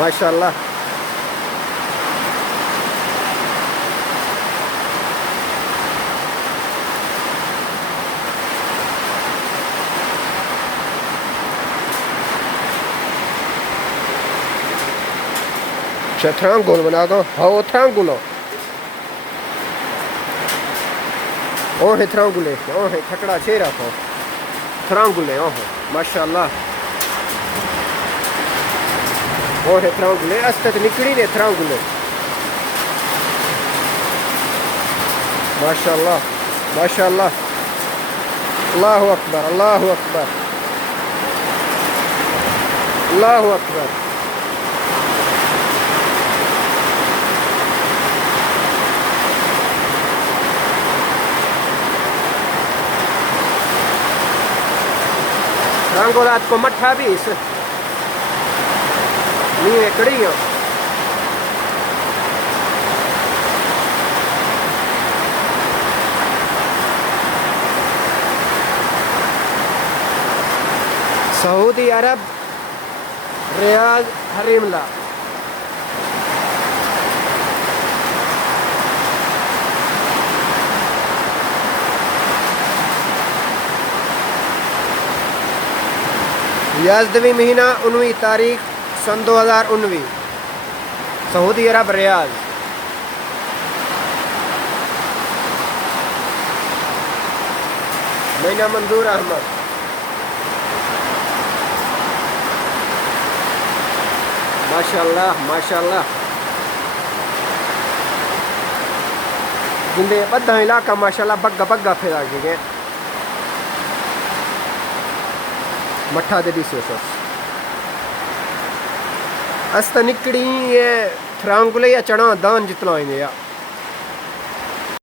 ماشاءاللہ. C'è triangolo, oh triangolo. Oh è triangolo, oh è takda c'era po. Triangolo, oh, mashallah. Oh è triangolo, astat nikli ne triangolo. Mashallah, mashallah. Allahu akbar, Allahu akbar. Allahu akbar. رات کو مٹھا بھی اس نیوے کڑی ہو. سعودی عرب ریاض حریملہ. یازدویں مہینہ 19 تاریخ سن 2019 سعودی عرب ریاض. مینا منظور احمد. ماشاءاللہ ماشاءاللہ. جندے بدھا علاقہ ماشاءاللہ بگا بگا پھیلا گئے مٹھا دے دیسی اساس استا نکڑی تھرانگلے یا چڑھا دان جتنا آئیں یا